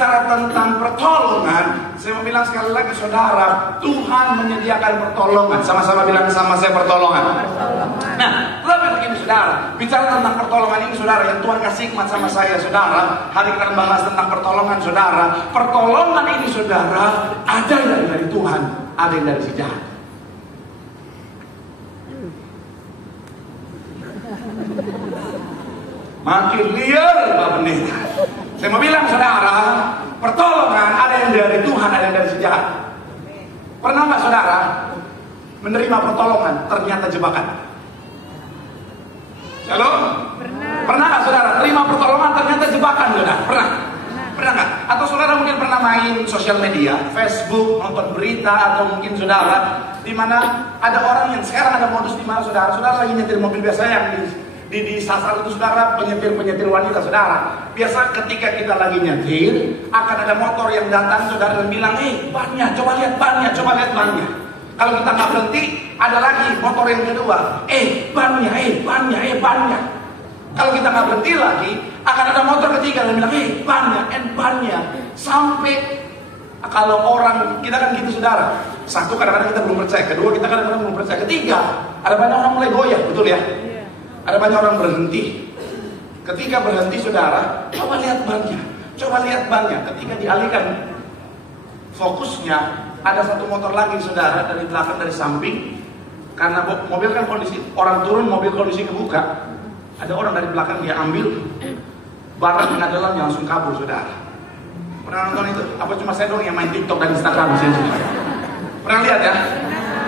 bicara tentang pertolongan, saya mau bilang sekali lagi saudara, Tuhan menyediakan pertolongan. Sama-sama bilang sama saya pertolongan. Nah, tapi begini saudara, bicara tentang pertolongan ini saudara, yang Tuhan kasih hikmat sama saya saudara. Hari kita bahas tentang pertolongan saudara. Pertolongan ini saudara, ada yang dari Tuhan, ada yang dari si jahat. Makin liar Pak Pendeta. Saya mau bilang saudara, pertolongan ada yang dari Tuhan, ada yang dari si jahat. Pernah nggak saudara menerima pertolongan ternyata jebakan? Halo? Pernah nggak saudara terima pertolongan ternyata jebakan saudara? Pernah nggak? Atau saudara mungkin pernah main sosial media, Facebook, nonton berita, atau mungkin saudara di mana ada orang yang sekarang ada modus di mana saudara lagi nyetir mobil biasa yang di sasar itu saudara, penyetir wanita saudara. Biasa ketika kita lagi nyetir akan ada motor yang datang saudara dan bilang, bannya, coba lihat bannya. Kalau kita nggak berhenti, ada lagi motor yang kedua, bannya. Kalau kita nggak berhenti lagi, akan ada motor ketiga yang bilang, bannya. Sampai kalau orang kita kan gitu saudara. Satu, kadang-kadang kita belum percaya. Kedua, kita kadang-kadang belum percaya. Ketiga, ada banyak orang mulai goyah, betul ya? Ada banyak orang berhenti. Ketika berhenti saudara, coba lihat bannya. Ketika dialihkan fokusnya, ada satu motor lagi saudara dari belakang, dari samping. Karena mobil kan kondisi, orang turun, mobil kondisi kebuka. Ada orang dari belakang, dia ambil barang pengadilan yang langsung kabur saudara. Pernah nonton itu? Apa cuma saya doang yang main TikTok dan Instagram? Pernah lihat ya?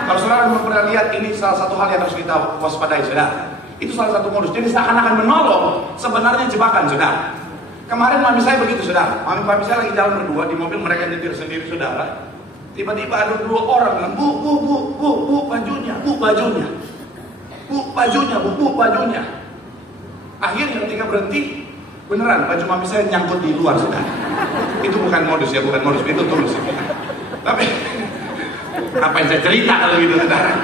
Kalau saudara belum pernah lihat, ini salah satu hal yang harus kita waspadai saudara. Itu salah satu modus. Jadi seakan-akan menolong, sebenarnya jebakan saudara. Kemarin mami saya begitu saudara. Mami saya lagi jalan berdua di mobil, mereka nyetir sendiri saudara. Tiba-tiba ada dua orang bilang, bu bajunya. Akhirnya ketika berhenti, beneran baju mami saya nyangkut di luar saudara. Itu bukan modus ya, itu tulus. Tapi apa yang saya cerita kalau gitu saudara?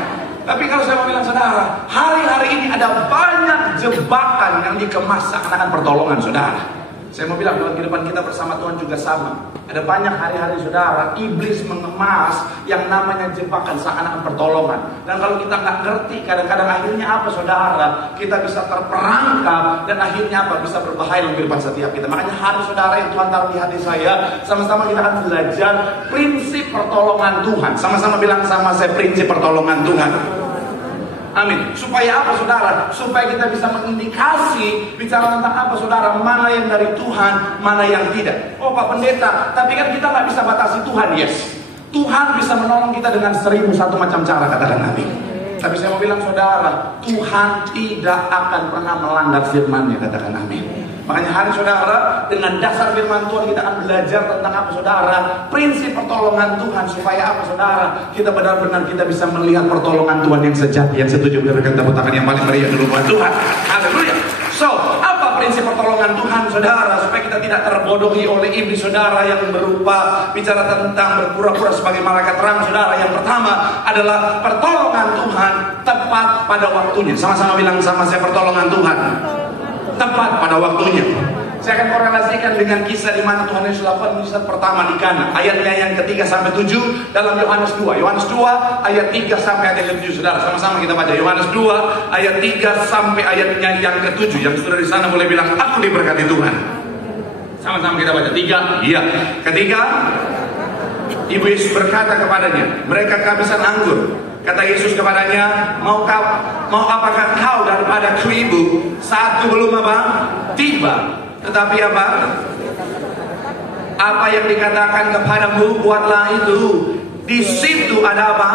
Tapi kalau saya mau bilang saudara, hari-hari ini ada banyak jebakan yang dikemas seakan-akan pertolongan saudara. Saya mau bilang dalam kehidupan kita bersama Tuhan juga sama. Ada banyak hari-hari saudara, iblis mengemas yang namanya jebakan seakan-akan pertolongan. Dan kalau kita nggak ngerti, kadang-kadang akhirnya apa saudara? Kita bisa terperangkap dan akhirnya apa? Bisa berbahaya dalam kehidupan setiap kita. Makanya hari saudara yang Tuhan taruh di hati saya, sama-sama kita akan belajar prinsip pertolongan Tuhan. Sama-sama bilang sama saya, prinsip pertolongan Tuhan. Amin. Supaya apa saudara? Supaya kita bisa mengindikasi bicara tentang apa saudara, mana yang dari Tuhan, mana yang tidak. Oh Pak Pendeta, tapi kan kita nggak bisa batasi Tuhan. Yes, Tuhan bisa menolong kita dengan 1001 macam cara, katakan amin. Tapi saya mau bilang saudara, Tuhan tidak akan pernah melanggar firman-Nya, katakan amin. Makanya hari saudara, dengan dasar firman Tuhan kita akan belajar tentang apa saudara, prinsip pertolongan Tuhan. Supaya apa saudara, kita benar-benar kita bisa melihat pertolongan Tuhan yang sejati. Yang setuju berikan tepuk tangan yang paling meriah dulu buat Tuhan. Haleluya. So, apa prinsip pertolongan Tuhan saudara? Supaya kita tidak terbodohi oleh iblis saudara yang berupa bicara tentang berpura-pura sebagai malaikat terang saudara. Yang pertama adalah pertolongan Tuhan tepat pada waktunya. Sama-sama bilang sama saya, pertolongan Tuhan tepat pada waktunya. Saya akan korelasikan dengan kisah di mana Tuhan Yesus lakukan mujizat pertama di Kana. Ayatnya yang ketiga sampai 7 dalam Yohanes 2. Yohanes 2 ayat 3 sampai ayat 7. Saudara, sama-sama kita baca Yohanes 2 ayat 3 sampai ayatnya yang ke-7. Yang sudah di sana boleh bilang, aku diberkati Tuhan. Sama-sama kita baca. 3. Iya. Ketiga, Ibu Yesus berkata kepadanya, mereka kehabisan anggur. Kata Yesus kepadanya, mau apakah kau daripada ku ibu saat ku belum apa? Tiba. Tetapi apa? Apa yang dikatakan kepadamu, buatlah itu. Di situ ada apa?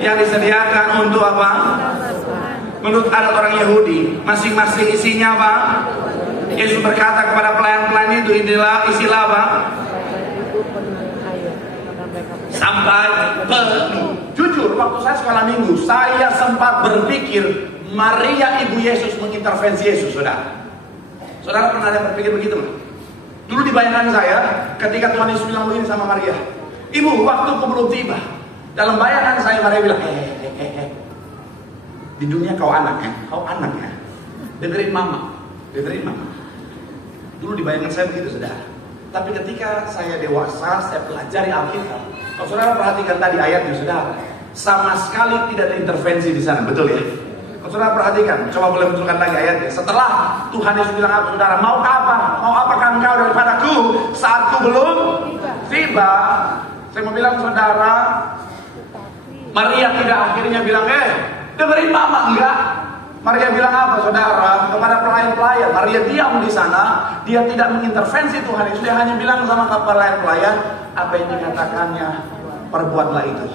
Yang disediakan untuk apa? Menurut adat orang Yahudi, masing-masing isinya apa? Yesus berkata kepada pelayan-pelayan itu, inilah isilah apa? Sampai penuh. Jujur, waktu saya sekolah minggu, saya sempat berpikir Maria ibu Yesus mengintervensi Yesus, saudara. Saudara pernah ada berpikir begitu? Dulu di bayangan saya, ketika Tuhan Yesus bilang begini sama Maria, ibu, waktuku belum tiba. Dalam bayangan saya, Maria bilang, di dunia kau anak ya, dengerin mama. Dulu di bayangan saya begitu, saudara. Tapi ketika saya dewasa, saya pelajari Alkitab. Kalau saudara perhatikan tadi ayatnya, saudara, sama sekali tidak ada intervensi di sana, betul ya? Kalau saudara perhatikan, coba boleh munculkan lagi ayatnya. Setelah Tuhan Yesus bilang apa, saudara, mau apa? Mau apakah engkau daripadaku saatku belum tiba? Saya mau bilang saudara, Maria tidak akhirnya bilang, dengerin mama, enggak. Maria bilang apa, saudara, kepada pelayan-pelayan. Maria diam di sana, dia tidak mengintervensi Tuhan Yesus. Dia hanya bilang sama pelayan-pelayan, apa yang dikatakannya, perbuatlah itu.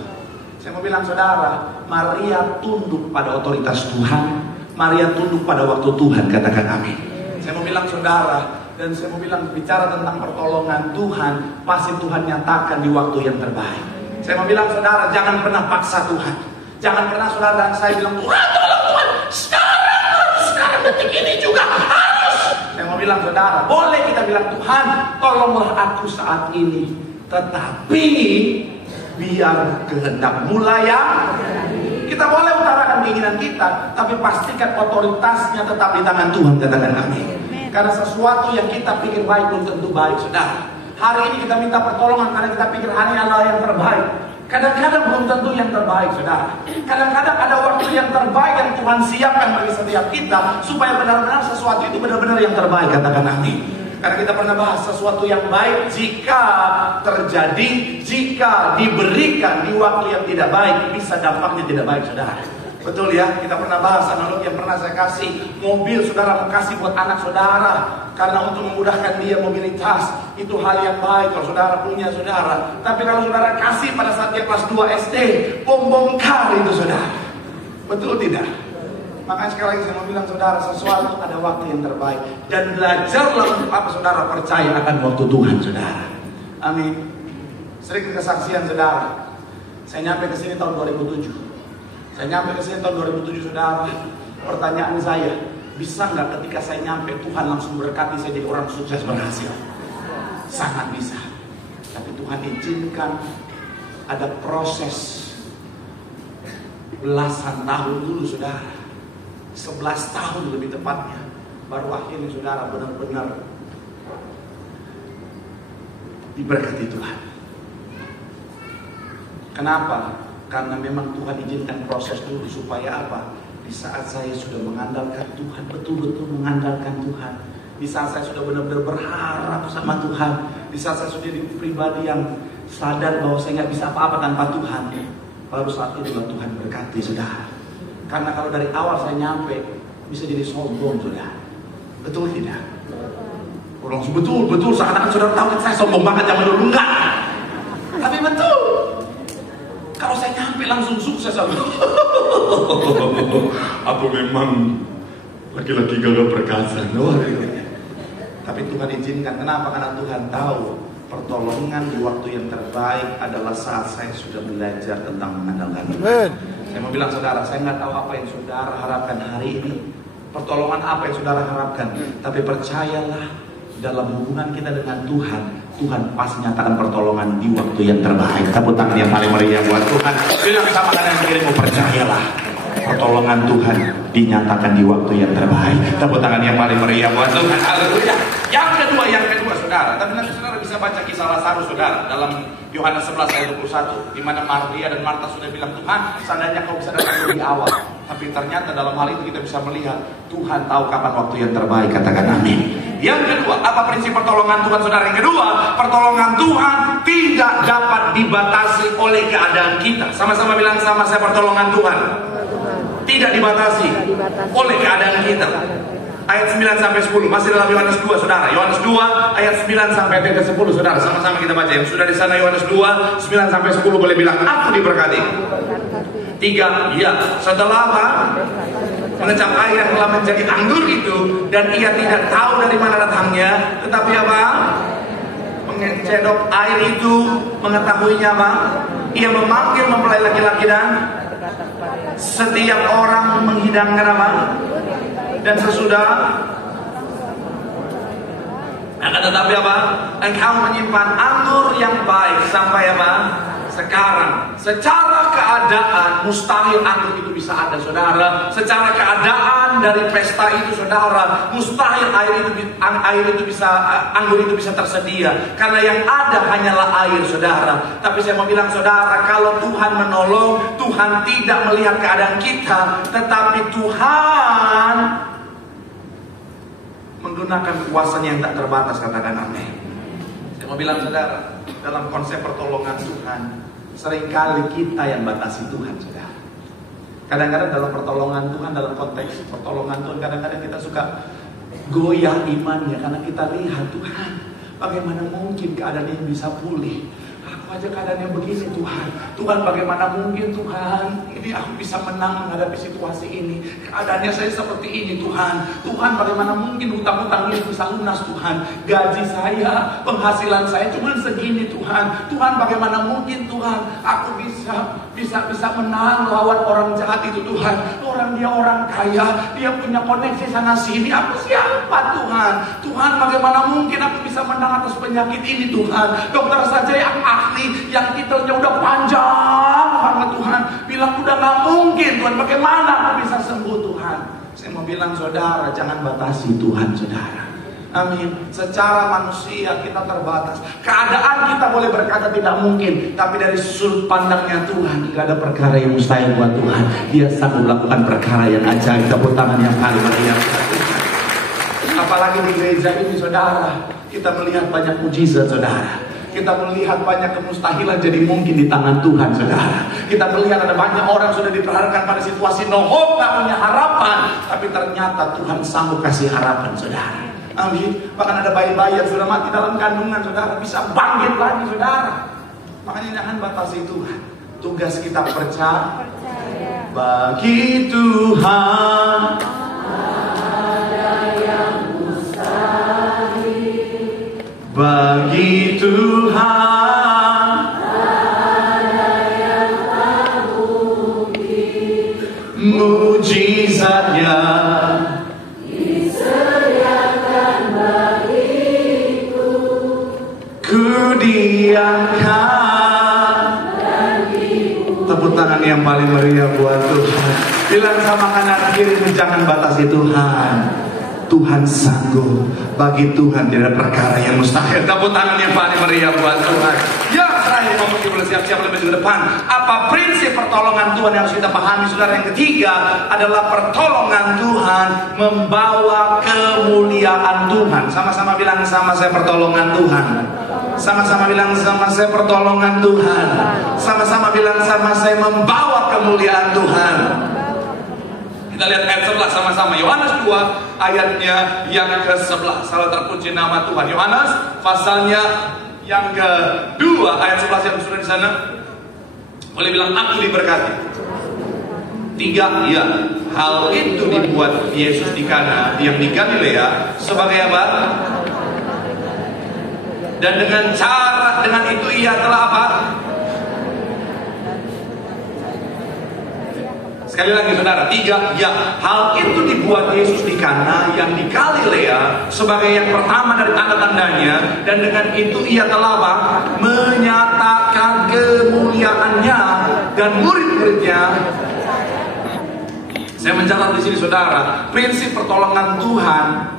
Saya mau bilang saudara, Maria tunduk pada otoritas Tuhan. Maria tunduk pada waktu Tuhan, katakan amin. Saya mau bilang saudara, dan saya mau bilang bicara tentang pertolongan Tuhan, pasti Tuhan nyatakan di waktu yang terbaik. Saya mau bilang saudara, jangan pernah paksa Tuhan. Jangan pernah saudara dan saya bilang, Tuhan tolong Tuhan, sekarang detik ini juga harus. Saya mau bilang saudara, boleh kita bilang Tuhan, tolonglah aku saat ini. Tetapi biar kehendak-Mu yang kita boleh utarakan keinginan kita, tapi pastikan otoritasnya tetap di tangan Tuhan, katakan amin. Karena sesuatu yang kita pikir baik belum tentu baik, saudara. Hari ini kita minta pertolongan karena kita pikir hari adalah yang terbaik. Kadang-kadang belum tentu yang terbaik, saudara. Kadang-kadang ada waktu yang terbaik yang Tuhan siapkan bagi setiap kita, supaya benar-benar sesuatu itu benar-benar yang terbaik, katakan amin. Karena kita pernah bahas sesuatu yang baik jika terjadi, jika diberikan di waktu yang tidak baik, bisa dampaknya tidak baik, saudara. Betul ya, kita pernah bahas analogi yang pernah saya kasih. Mobil saudara mau kasih buat anak saudara, karena untuk memudahkan dia mobilitas, itu hal yang baik kalau saudara punya, saudara. Tapi kalau saudara kasih pada saat dia kelas 2 SD, bom kar itu, saudara. Betul tidak? Makanya sekali lagi saya mau bilang saudara, sesuatu ada waktu yang terbaik. Dan belajarlah untuk apa saudara percaya akan waktu Tuhan, saudara. Amin. Sering kesaksian saudara. Saya nyampe ke sini tahun 2007. Saya nyampe ke sini tahun 2007, saudara. Pertanyaan saya, bisa nggak ketika saya nyampe Tuhan langsung berkati saya jadi orang sukses berhasil? Sangat bisa. Tapi Tuhan izinkan ada proses belasan tahun dulu, saudara. 11 tahun lebih tepatnya, baru akhirnya saudara benar-benar diberkati Tuhan. Kenapa? Karena memang Tuhan izinkan proses dulu supaya apa? Di saat saya sudah mengandalkan Tuhan, betul-betul mengandalkan Tuhan, di saat saya sudah benar-benar berharap sama Tuhan, di saat saya sudah jadi pribadi yang sadar bahwa saya nggak bisa apa-apa tanpa Tuhan, baru saat itu Tuhan berkati, saudara. Karena kalau dari awal saya nyampe, bisa jadi sombong, saudara. Betul tidak? Orang betul, seakan-akan saudara tahu kan saya sombong banget zaman dulu, enggak. Tapi betul. Kalau saya nyampe langsung sukses, aku memang laki-laki gagah perkasa. Tapi Tuhan izinkan, kenapa? Karena Tuhan tahu pertolongan di waktu yang terbaik adalah saat saya sudah belajar tentang mengandalkan Tuhan. Saya mau bilang saudara, saya nggak tahu apa yang saudara harapkan hari ini, pertolongan apa yang saudara harapkan, tapi percayalah dalam hubungan kita dengan Tuhan, Tuhan pasti nyatakan pertolongan di waktu yang terbaik. Tepuk tangan yang paling meriah buat Tuhan. Bilang sama kalian sendiri, percayalah pertolongan Tuhan dinyatakan di waktu yang terbaik. Tepuk tangan yang paling meriah buat Tuhan. Haleluya. Yang kedua saudara, tapi nanti saudara bisa baca kisah Lazarus, saudara, dalam Yohanes 11 ayat 21, di mana Maria dan Marta sudah bilang, Tuhan, seandainya kau bisa datang lebih awal. Tapi ternyata dalam hal itu kita bisa melihat Tuhan tahu kapan waktu yang terbaik, katakan amin. Yang kedua, apa prinsip pertolongan Tuhan, saudara? Yang kedua, pertolongan Tuhan tidak dapat dibatasi oleh keadaan kita. Sama-sama bilang sama saya, pertolongan Tuhan tidak dibatasi oleh keadaan kita. Ayat 9 sampai 10 masih dalam Yohanes 2, saudara. Yohanes 2 ayat 9 sampai 10, saudara. Sama-sama kita baca. Yang sudah di sana Yohanes 2 9 sampai 10 boleh bilang, aku diberkati. 3, ya, setelah mengecap air yang telah menjadi anggur itu, dan ia tidak tahu dari mana datangnya, tetapi apa? Mengecedok air itu, mengetahuinya apa? Ia memanggil mempelai laki-laki dan setiap orang menghidangkan apa? Dan sesudah, akan tetapi apa? Engkau menyimpan anggur yang baik sampai apa? sekarang. Secara keadaan mustahil anggur itu bisa ada, saudara. Secara keadaan dari pesta itu, saudara, mustahil anggur itu bisa tersedia. Karena yang ada hanyalah air, saudara. Tapi saya mau bilang, saudara, kalau Tuhan menolong, Tuhan tidak melihat keadaan kita, tetapi Tuhan menggunakan kuasanya yang tak terbatas. Katakan amin. Saya mau bilang, saudara, dalam konsep pertolongan Tuhan, seringkali kita yang batasi Tuhan, saudara. Kadang-kadang dalam pertolongan Tuhan, dalam konteks pertolongan Tuhan, kadang-kadang kita suka goyah imannya karena kita lihat, Tuhan, bagaimana mungkin keadaan ini bisa pulih? Aku aja keadaannya begini, Tuhan. Tuhan, bagaimana mungkin, Tuhan, ini aku bisa menang menghadapi situasi ini? Keadaannya saya seperti ini, Tuhan. Tuhan, bagaimana mungkin hutang-hutang ini bisa lunas, Tuhan? Gaji saya, penghasilan saya cuma segini, Tuhan. Tuhan, bagaimana mungkin, Tuhan, aku bisa menang melawan orang jahat itu, Tuhan? Dia orang kaya, dia punya koneksi sana sini. Aku siapa, Tuhan? Tuhan, bagaimana mungkin aku bisa menang atas penyakit ini, Tuhan? Dokter saja yang ahli, yang titelnya udah panjang banget, Tuhan, bilang udah gak mungkin, Tuhan. Bagaimana aku bisa sembuh, Tuhan? Saya mau bilang, saudara, jangan batasi Tuhan, saudara. Amin. Secara manusia kita terbatas. Keadaan kita boleh berkata tidak mungkin, tapi dari sudut pandangnya Tuhan, tidak ada perkara yang mustahil buat Tuhan. Dia sanggup melakukan perkara yang ajaib. Tepuk tangan yang paling meriah. Apalagi di gereja ini, saudara, kita melihat banyak mujizat, saudara. Kita melihat banyak kemustahilan jadi mungkin di tangan Tuhan, saudara. Kita melihat ada banyak orang sudah diperhadapkan pada situasi no hope, tak punya harapan, tapi ternyata Tuhan sanggup kasih harapan, saudara. Amin. Bahkan ada bayi-bayi yang sudah mati dalam kandungan, saudara, bisa bangkit lagi, saudara. Makanya jangan batasi Tuhan. Tugas kita percaya. Bagi Tuhan ada yang mustahil. Bagi Tuhan ada yang tak mungkin. Mujizatnya disediakan bagiku. Ku diangkat. Tepuk tangan yang paling meriah buat Tuhan. Bilang sama kanan kiri, jangan batasi Tuhan. Tuhan sanggup. Bagi Tuhan tidak ada perkara yang mustahil. Tepuk tangan yang paling meriah buat Tuhan. Yang terakhir, kamu boleh siap-siap lebih ke depan. Apa prinsip pertolongan Tuhan yang harus kita pahami, saudara? Yang ketiga adalah pertolongan Tuhan membawa kemuliaan Tuhan. Sama-sama bilang sama saya, pertolongan Tuhan. Sama-sama bilang sama saya, pertolongan Tuhan. Sama-sama bilang sama saya, membawa kemuliaan Tuhan. Kita lihat ayat 11 sama-sama. Yohanes 2 ayatnya yang ke-11. Salah terpuji nama Tuhan. Yohanes pasalnya yang kedua ayat 11 yang sudah di sana. Boleh bilang aku diberkati. 3, ya. Hal itu dibuat Yesus di Kana yang di Galilea sebagai apa? Dan dengan itu ia telah apa? Sekali lagi, saudara, 3, ya. Hal itu dibuat Yesus di Kana yang di Galilea sebagai yang pertama dari tanda-tandanya, dan dengan itu ia telah apa? Menyatakan kemuliaannya, dan murid-muridnya. Saya mencatat di sini, saudara, prinsip pertolongan Tuhan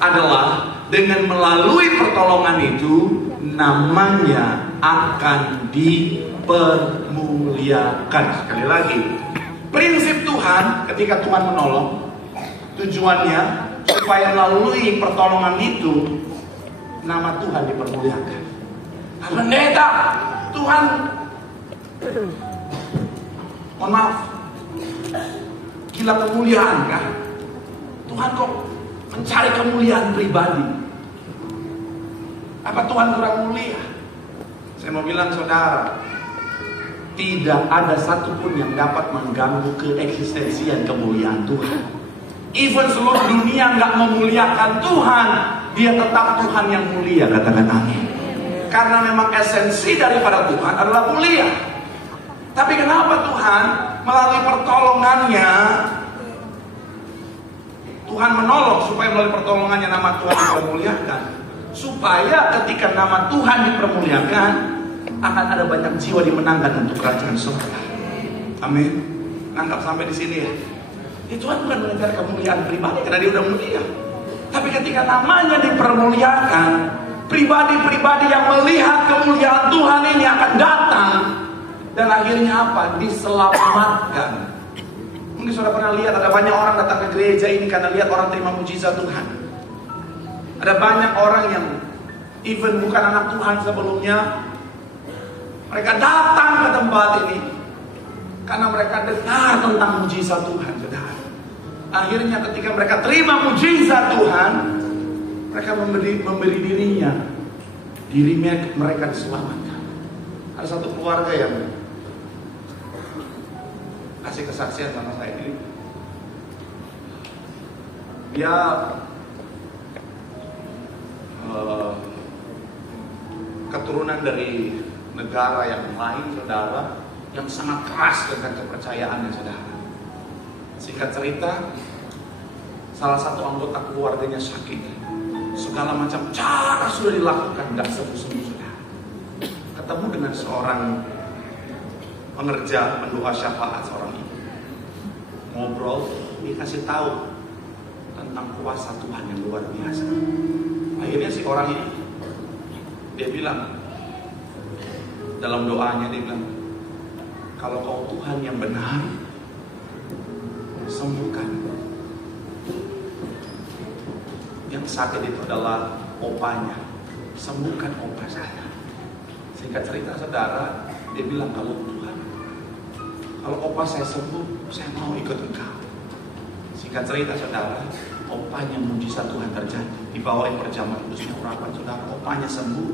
adalah dengan melalui pertolongan itu namanya akan dipermuliakan. Sekali lagi, prinsip Tuhan ketika Tuhan menolong, tujuannya supaya melalui pertolongan itu nama Tuhan dipermuliakan. Pendeta, Tuhan, mohon maaf, gila kemuliaan kan? Tuhan kok mencari kemuliaan pribadi? Apa Tuhan kurang mulia? Saya mau bilang, saudara, tidak ada satupun yang dapat mengganggu keeksistensian kemuliaan Tuhan. Even seluruh dunia nggak memuliakan Tuhan, dia tetap Tuhan yang mulia. Katakan amin. Karena memang esensi daripada Tuhan adalah mulia. Tapi kenapa Tuhan melalui pertolongannya, Tuhan menolong supaya melalui pertolongannya nama Tuhan dipermuliakan? Supaya ketika nama Tuhan dipermuliakan, akan ada banyak jiwa dimenangkan untuk kerajaan surga. Amin. Nangkap sampai di sini ya. Tuhan bukan mengejar kemuliaan pribadi karena dia udah mulia. Tapi ketika namanya dipermuliakan, pribadi-pribadi yang melihat kemuliaan Tuhan ini akan datang. Dan akhirnya apa? Diselamatkan. Mungkin sudah pernah lihat ada banyak orang datang ke gereja ini karena lihat orang terima mujizat Tuhan. Ada banyak orang yang even bukan anak Tuhan sebelumnya, mereka datang ke tempat ini karena mereka dengar tentang mujizat Tuhan. Saudara. Akhirnya ketika mereka terima mujizat Tuhan, mereka memberi diri mereka diselamatkan. Ada satu keluarga yang kasih kesaksian sama saya ini. Dia keturunan dari negara yang lain, saudara, yang sangat keras dengan kepercayaannya, saudara. Singkat cerita, salah satu anggota keluarganya sakit. Segala macam cara sudah dilakukan, tidak sembuh-sembuh, saudara. Ketemu dengan seorang pengerja mendoa syafaat seorang ibu. Ngobrol, dia kasih tahu tentang kuasa Tuhan yang luar biasa. Akhirnya si orang ini, dia bilang, dalam doanya dia bilang, kalau kau Tuhan yang benar, sembuhkan. Yang sakit itu adalah opanya, sembuhkan opa saya. Singkat cerita, saudara, dia bilang, kalau Tuhan, kalau opa saya sembuh, saya mau ikut engkau. Singkat cerita, saudara, opanya mujizat Tuhan terjadi. Dibawain perjamuan kudusnya urapan, saudara, opanya sembuh.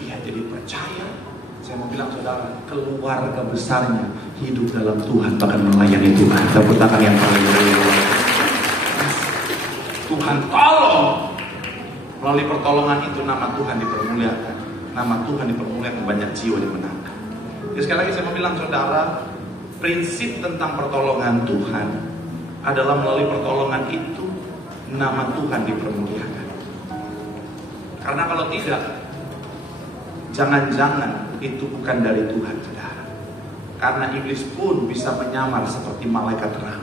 Dia jadi percaya. Saya mau bilang, saudara, keluarga besarnya hidup dalam Tuhan, bahkan melayani Tuhan. Tepuk tangan yang paling luar. Tuhan tolong. Melalui pertolongan itu nama Tuhan dipermuliakan. Nama Tuhan dipermuliakan, banyak jiwa dimenangkan. Jadi sekali lagi saya mau bilang, saudara, prinsip tentang pertolongan Tuhan adalah melalui pertolongan itu nama Tuhan dipermuliakan. Karena kalau tidak, jangan-jangan itu bukan dari Tuhan, saudara. Karena iblis pun bisa menyamar seperti malaikat terang.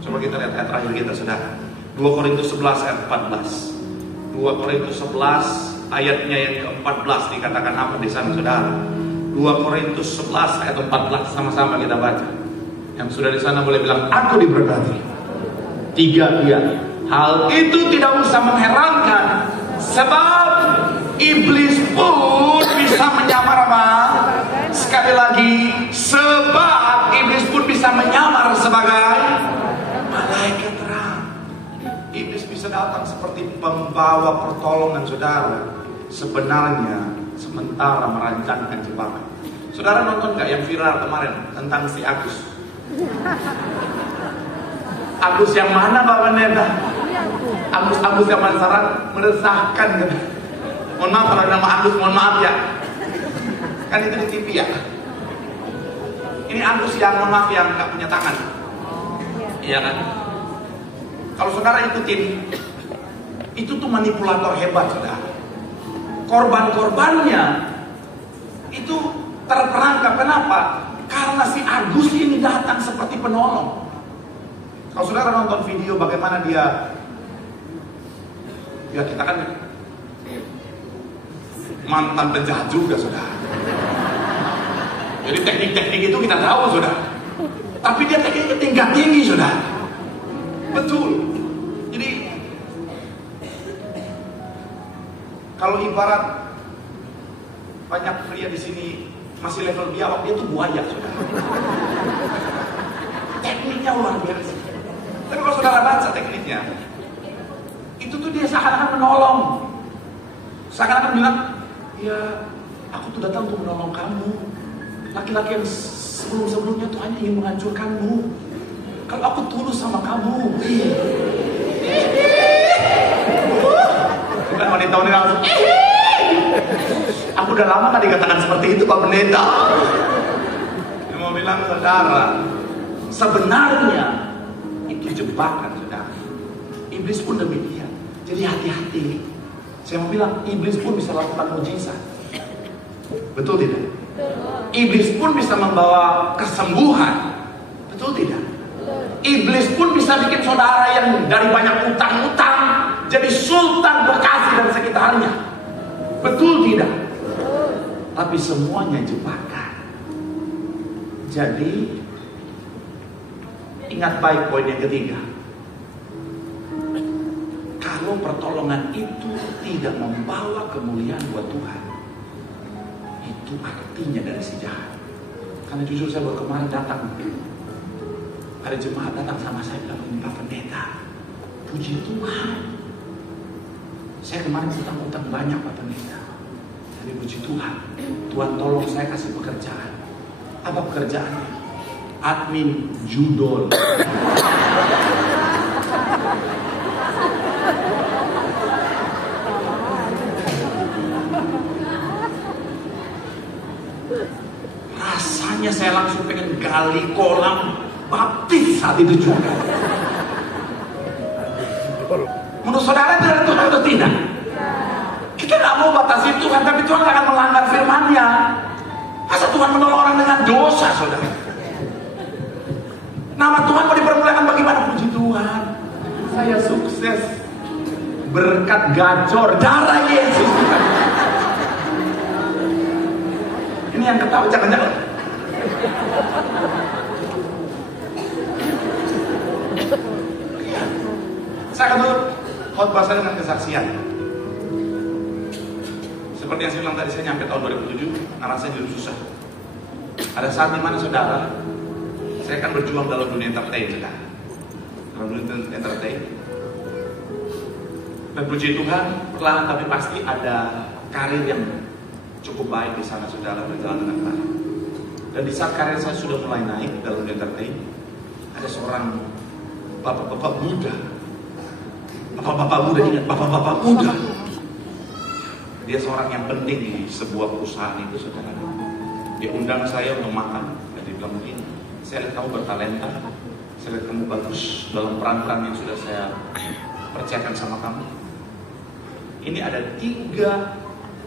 Coba kita lihat ayat terakhir kita, saudara. 2 Korintus 11 ayat 14. 2 Korintus 11 ayatnya yang ke-14 dikatakan apa di sana, saudara? 2 Korintus 11 ayat 14, sama-sama kita baca. Yang sudah di sana boleh bilang, aku diberkati. 3 dia. Hal itu tidak usah mengherankan, sebab iblis pun bisa menyamar apa? Sekali lagi, sebab iblis pun bisa menyamar sebagai malaikat terang. Iblis bisa datang seperti pembawa pertolongan, saudara. Sebenarnya sementara merancangkan jebakan. Saudara nonton gak yang viral kemarin tentang si Agus? Agus yang mana, Pak Pendeta? Agus yang Mansaran meresahkan kan? Mohon maaf kalau nama Agus, mohon maaf ya. Kan itu di TV ya. Ini Agus yang, mohon maaf, yang gak punya tangan. Iya kan? Kalau saudara ikutin, itu tuh manipulator hebat, saudara. Korban-korbannya itu terperangkap. Kenapa? Karena si Agus ini datang seperti penolong. Kalau saudara nonton video bagaimana dia kita kan mantan penjahat juga, saudara. Jadi teknik-teknik itu kita tahu, saudara. Tapi dia tekniknya tingkat tinggi, saudara. Betul. Jadi kalau ibarat banyak pria di sini masih level biawak, dia tuh buaya, saudara. Tekniknya luar biasa. Tapi kalau saudara baca tekniknya, itu tuh dia seakan-akan menolong. Seakan-akan bilang, ya aku tuh datang untuk menolong kamu. Laki-laki yang sebelum-sebelumnya tuh hanya ingin menghancurkanmu. Kalau aku tulus sama kamu. Bukan wanita-wanita langsung. Aku udah lama gak dikatakan seperti itu, Pak Pendeta. Dia mau bilang, saudara, sebenarnya itu jebakan, saudara. Iblis pun demikian. Jadi hati-hati. Saya mau bilang, iblis pun bisa lakukan mujizat. Betul tidak? Iblis pun bisa membawa kesembuhan. Betul tidak? Iblis pun bisa bikin saudara yang dari banyak utang-utang jadi sultan Bekasi dan sekitarnya. Betul tidak? Tapi semuanya jebakan. Jadi ingat baik poin yang ketiga. Kalau pertolongan itu tidak membawa kemuliaan buat Tuhan, itu artinya dari si jahat. Karena jujur saya baru kemarin datang, ada jemaat datang sama saya bilang, Pak Pendeta, puji Tuhan, saya kemarin utang-utang banyak Pak Pendeta. Tapi puji Tuhan, Tuhan tolong saya kasih pekerjaan. Apa pekerjaannya? Admin judol. Rasanya saya langsung pengen gali kolam baptis saat itu juga. Menurut saudara jalan Tuhan atau tidak? Kita nggak mau batasi Tuhan, tapi Tuhan akan melanggar firman-Nya. Masa Tuhan menolong orang dengan dosa, saudara? Nama Tuhan mau dipermuliakan bagaimana? Puji Tuhan, saya sukses berkat gacor darah Yesus. Ini yang ketawa jangan-jangan. Saya akan tutup khotbah saya dengan kesaksian. Seperti yang saya bilang tadi, saya nyampe tahun 2007, rasanya jadi susah. Ada saat dimana saudara, saya kan berjuang dalam dunia entertain sekarang. Dalam dunia entertain. Dan puji Tuhan, perlahan tapi pasti ada karir yang cukup baik di sana, saudara, berjalan dengan baik. Dan di saat karir saya sudah mulai naik dalam dunia entertain, ada seorang bapak-bapak muda. Bapak-bapak muda, ingat, bapak-bapak muda. Dia seorang yang penting di sebuah perusahaan itu, saudara. Dia undang saya untuk makan. Dan dia bilang begini, saya lihat kamu bertalenta, saya lihat kamu bagus dalam peran-peran yang sudah saya percayakan sama kamu. Ini ada 3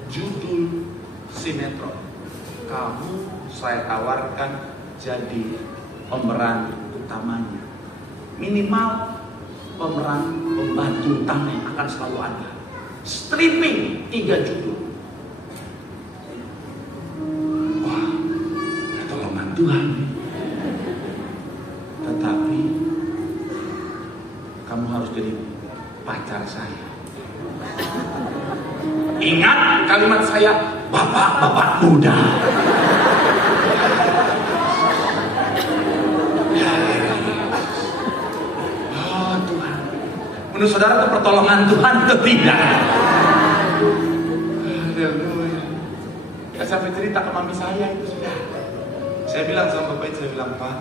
judul sinetron. Kamu saya tawarkan jadi pemeran utamanya. Minimal pemeran pembantu utama yang akan selalu ada. Streaming 3 judul. Wah, pertolongan Tuhan. Tetapi kamu harus jadi pacar saya. Ingat kalimat saya, bapak-bapak muda. Oh Tuhan, menurut saudara itu pertolongan Tuhan atau tidak? Saya sampai cerita ke mami saya itu sudah. Saya bilang sama bapak itu, saya bilang, Pak,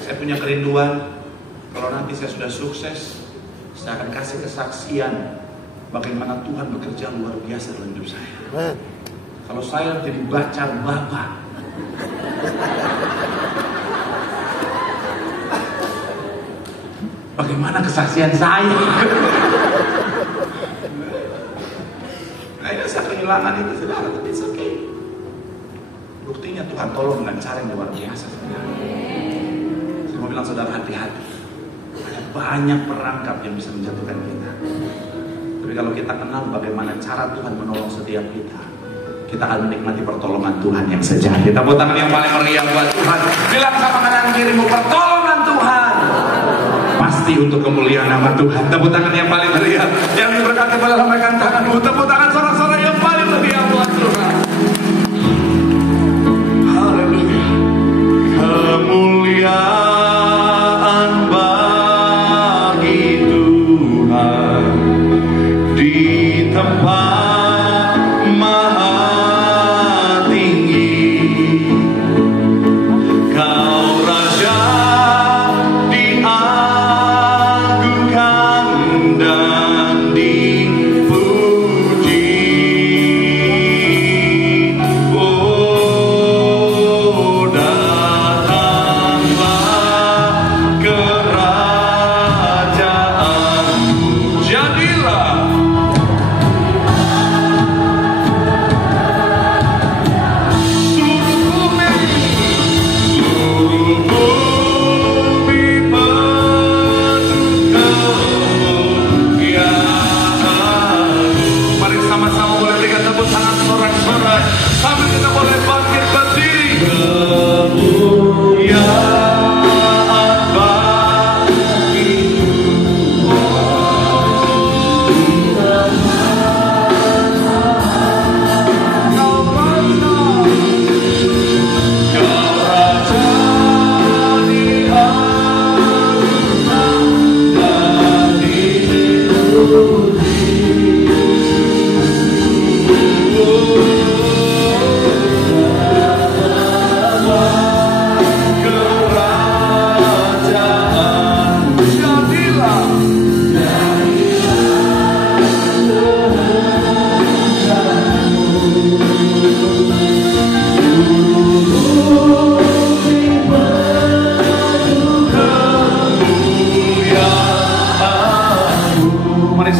saya punya kerinduan. Kalau nanti saya sudah sukses, saya akan kasih kesaksian bagaimana Tuhan bekerja luar biasa dalam hidup saya. Kalau saya jadi bacar bapak, bagaimana kesaksian saya? Akhirnya saya kehilangan itu, saudara, tapi it's okay. Buktinya Tuhan tolong dengan cara yang luar biasa, saudara. Saya mau bilang saudara, hati-hati. Ada banyak perangkap yang bisa menjatuhkan kita. Tapi kalau kita kenal bagaimana cara Tuhan menolong setiap kita, kita akan menikmati pertolongan Tuhan yang sejati. Tepuk tangan yang paling meriah buat Tuhan. Bilang sama kanan kirimu, pertolongan Tuhan pasti untuk kemuliaan nama Tuhan. Tepuk tangan yang paling meriah. Yang diberkati pada lambaikan tanganmu. Tepuk tangan sorak-sorak yang paling meriah buat Tuhan. Haleluya. Kemuliaan bagi Tuhan di tempat maha tinggi. Kau Raja diagungkan dan dipuji.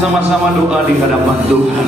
Sama-sama doa di hadapan Tuhan.